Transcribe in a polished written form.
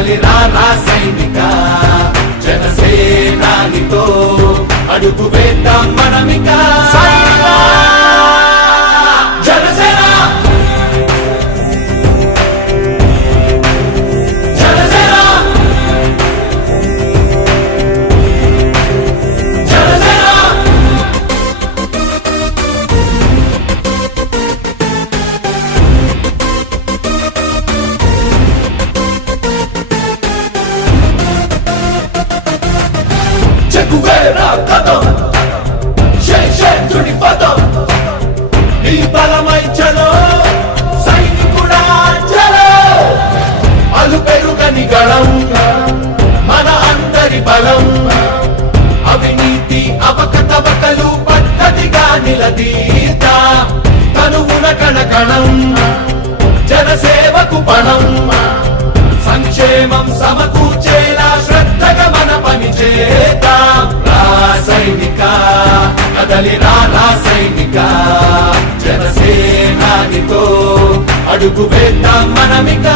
కదలిరా రా సైనిక, జనసేనానితో అడుగు వేద్దాం మనమిక. జనసేన జనసేన జనసేన చెక్కువేరా కథం, శేషేంద్రుడి పదం, నీ బలమై చలో సైనికుడా చలో. అలు పెరుగని గళం మన అందరి బలం, అవినీతి అవకతవకలు పద్ధతిగా నిలదీత. తనువున కణకణం జనసేవకు పణం, సంక్షేమం సమకూర్చేలా శ్రద్ధగా మన పని చేద్దాం. రా సైనిక, కదలిరా రా సైనిక, జనసేనానితో అడుగు వేద్దాం మనమిక.